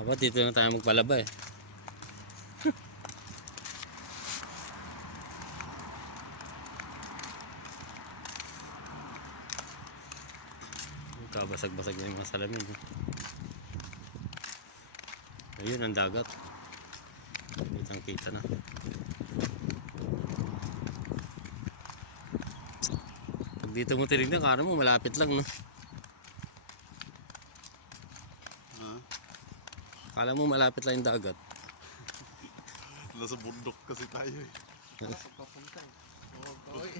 Aba, dito na tayo magpalaba eh. Kabasag-basag na yung mga salamin. Ayun ang dagat. Kitang kita na. Pag dito mo tinignan, kala mo malapit lang, no? Kala mo malapit lang yung dagat. Nasa bundok kasi tayo eh.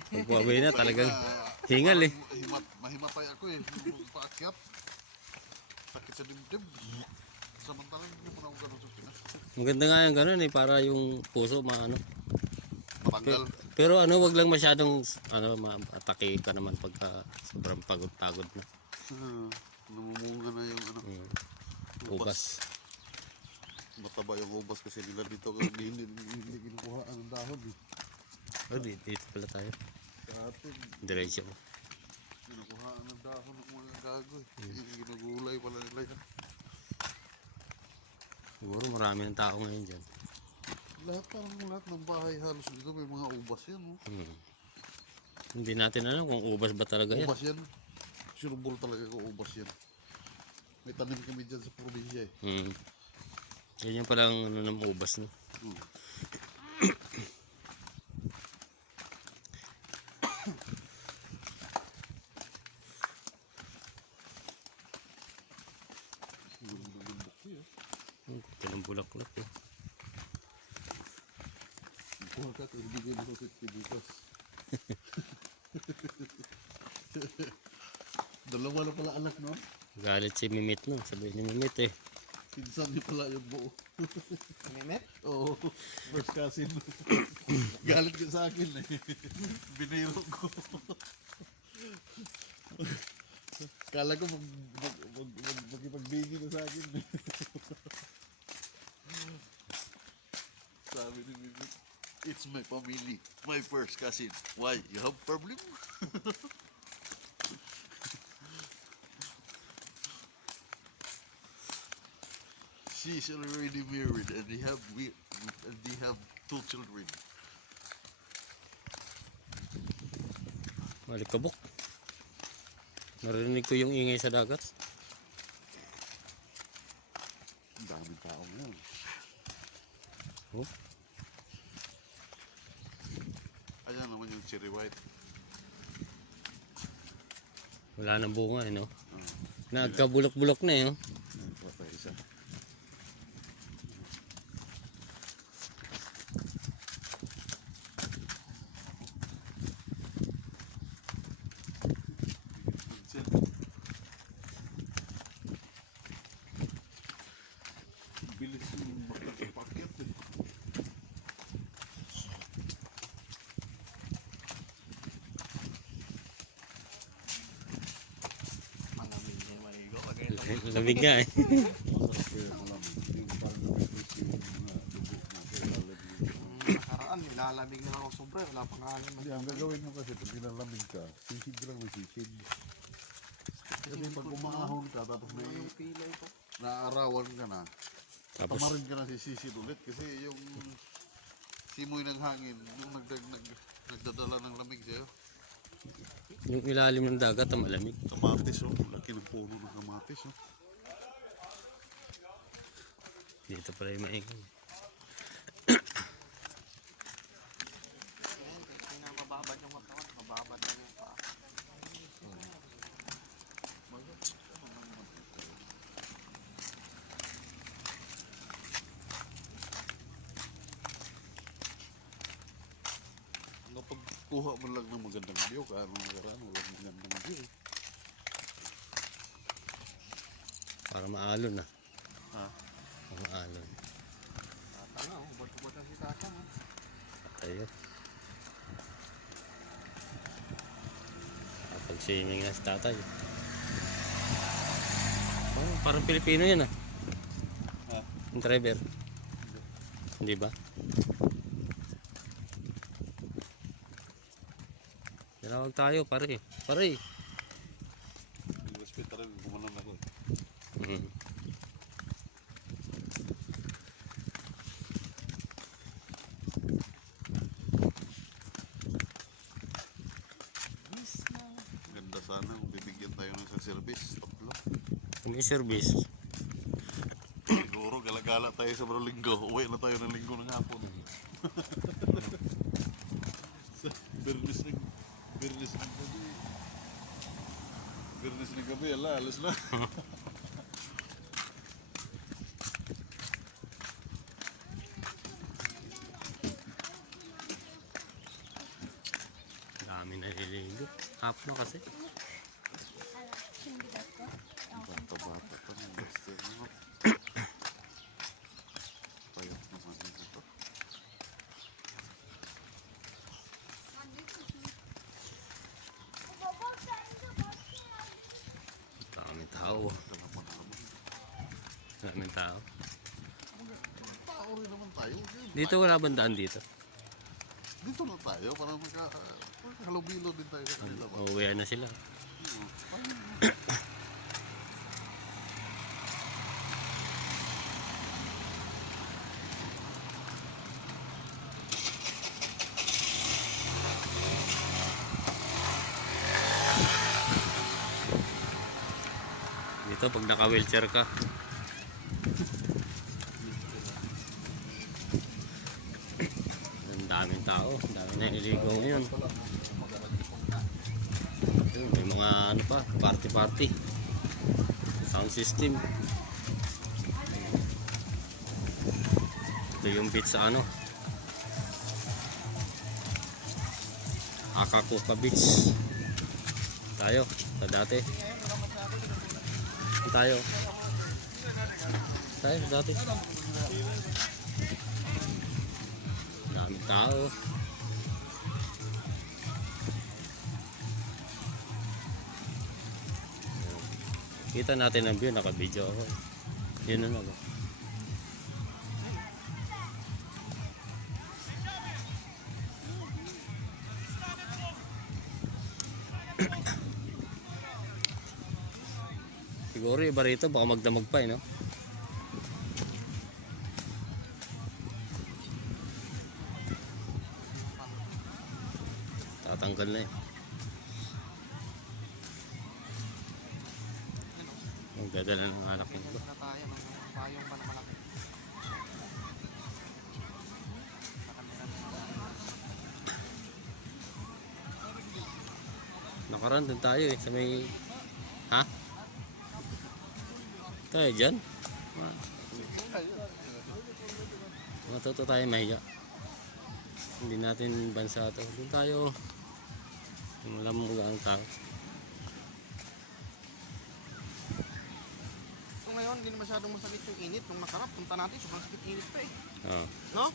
Pagbuwabay na talagang hingal eh. Mahimatay ako eh. Nung paakyat. Sakit sa dibdib. Samantalang hindi mo na ako ganun sa Pinas. Maganda nga yung gano'n eh, para yung puso maano. Matanggal. Pero ano, wag lang masyadong atake ka naman pagka sobrang pagod-pagod na. Namumunga na yung ano. Ubas. Mataba yung ubas kasi nila dito hindi kinukuha ang dahon eh. Oh, dito pala tayo. Kahapon, Diretso. kinukuha ang dahon ng mga gago eh. Ginagulay pala nila yan. Siguro marami ng tao ngayon dyan. Lahat ng bahay halos dito may mga ubas yan. Oh. Hindi natin alam kung ubas ba talaga yan. Ubas yan. Sinubol talaga ko ubas yan. May tanim kami dyan sa probinsya eh. Ganyan palang ano ng ubas, no? Ito ng bulaklak eh. Kuha ka, hindi ko nasusit kibikas. Dalawa na pala anak, no? Galit si Mimit, no? Sabi ni Mimit eh. Pinsan niya pala yung buo. Mimit? Oo, first cousin. Galit ka sa akin eh. Biniro ko. Kala ko magkipagbigay na sa akin. Sabi ni Mimi, it's my family, my first cousin. Why? You have problem? She's already married and they have 2 children. Malikabok. Narinig ko yung ingay sa dagat. Ang daming tao ngayon. Oh. Ayan naman yung cherry white. Wala nang bunga eh, no? Nagkabulok-bulok na eh, no? Patay isa. Bilis yung magkakapakyat eh. Malamig na yung maligo. Lamig nga eh. Masarap kaya malamig. Yung parang napipis yung mga dugo na kaya lalagyan. Nakaraan, nilalamig na ako sobra. Wala pang hangin. Hindi, ang gagawin mo kasi pag nilalamig ka, sisid lang may sisid. Kasi pag umahon ka tapos may Yung pilay ko. naaarawan ka na, Tapos, tamarin ka na sisid ulit kasi yung simoy ng hangin, yung nagdadala ng lamig sa'yo. yung ilalim ng dagat ang malamig. Kamatis oh, laki ng puno ng kamatis oh. Dito pala yung maingay. Ayan, pinababad yung katawan. Mababad na yung paa. Napagkuha mo lang ng magandang view, kano nagaraan, walang magandang view. Para maalon na. Ha? Para maalon. Tanga, ubad-ubad ang si Tatang. Ayun. Pag-swimming na si tatay. Oh, parang Pilipino yan ah. Ha? Yung driver. Hindi ba? Tinawag tayo, pare. Pare. Respeto rin, gumanan ako. Mm. May service. Siguro gala-gala tayo sa mga linggo. Uwi na tayo ng linggo ng hapon. Bernis ng gabi. Bernis ng gabi, ala, alas na. Dami naliligo. Hapon na kasi. Bata-bata pa ng gusto mo. Payat naman ito. Daming tao. Daming tao. Tao rin naman tayo. Dito wala bandaan dito. Dito na tayo para magkahalubilo din tayo sa kanila. Uuwi na sila. Dito pag naka-wheelchair ka. Ang daming tao, ang daming naliligo ngayon. Ayun, may mga ano pa, party-party. Sound system. Ito yung beach sa ano, Akakuka Beach. Tayo, sa dati. Tayo dati. Daming tao. Kita natin ang view, naka-video ako. Yun na ako. Siguro iba rito, baka magdamag pa no? Tatanggal na eh. Ang gagala ng anak nito. Na tayo, ng payong pa na malaki. Nakaraan din tayo eh, sa may... Ha? Tayo dyan? Matuto tayo mahiya. Hindi natin bansa ito. Doon tayo. Alam mo ang tao. So ngayon, hindi na masyadong masakit yung init. Nung nakarap, punta natin, sobrang sakit init pa eh. Oh. No?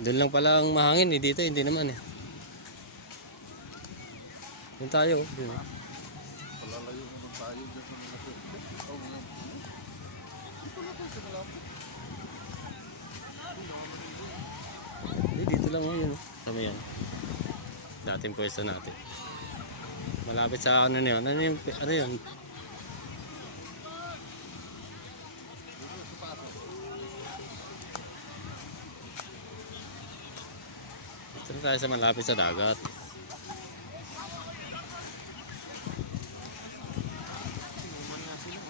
Doon lang pala ang mahangin eh. Dito hindi naman eh. Doon tayo. Doon. Palalayo naman tayo dyan sa mga pwede. Dito na tayo sa malapit. Dito lang ngayon. Tama yan. Dating pwesto natin. Malapit sa ano na yun. Ano yun? Dito na tayo sa malapit sa dagat. Sinuman nga sila.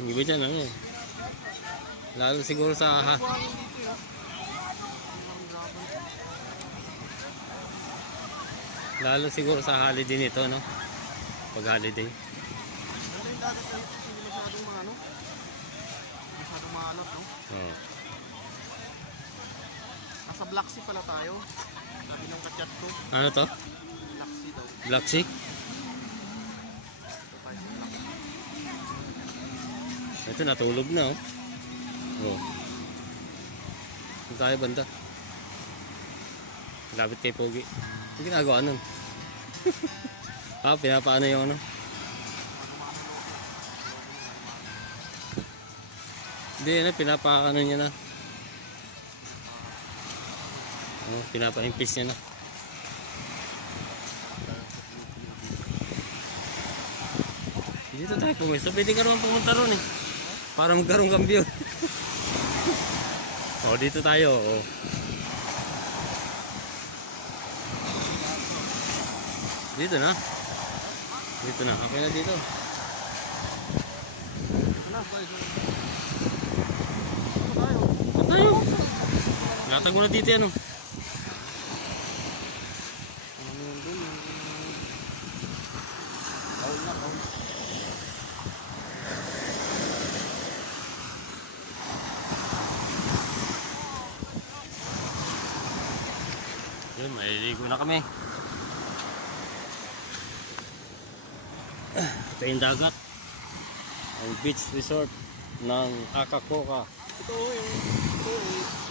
Yung iba dyan ano eh. Lalo siguro sa Buhangin dito eh. Ang grabe. lalo siguro sa holiday nito no. Pag holiday. Wala yung dagat na ito, hindi masyadong maano. Masyadong maalat, no? Oh. Nasa Black Sea pala tayo. Sabi ng kachat ko, Ano to? Black Sea daw. Black Sea? Ito tayo sa Black Sea. Ito natulog na oh. Oh. Ito tayo banda. Malapit kay Pogi. Ano ginagawa nun? Pinapaano yung ano? Hindi na, pinapaano niya na. Oh, pinapa-impis niya na. Dito tayo pumisto. Pwede ka naman pumunta ron eh. Para magkaroon kambyo. Oh, dito tayo. Oh. Dito na. Dito na, okay na dito. Ano? Tayo sa... Ano tayo? Saan tayo? Latag mo na dito yan oh. Ano yun dun? Kaul na, kaul. Yun, maliligo na kami. Ito yung dagat. Ang beach resort ng Akakoka. Ito eh.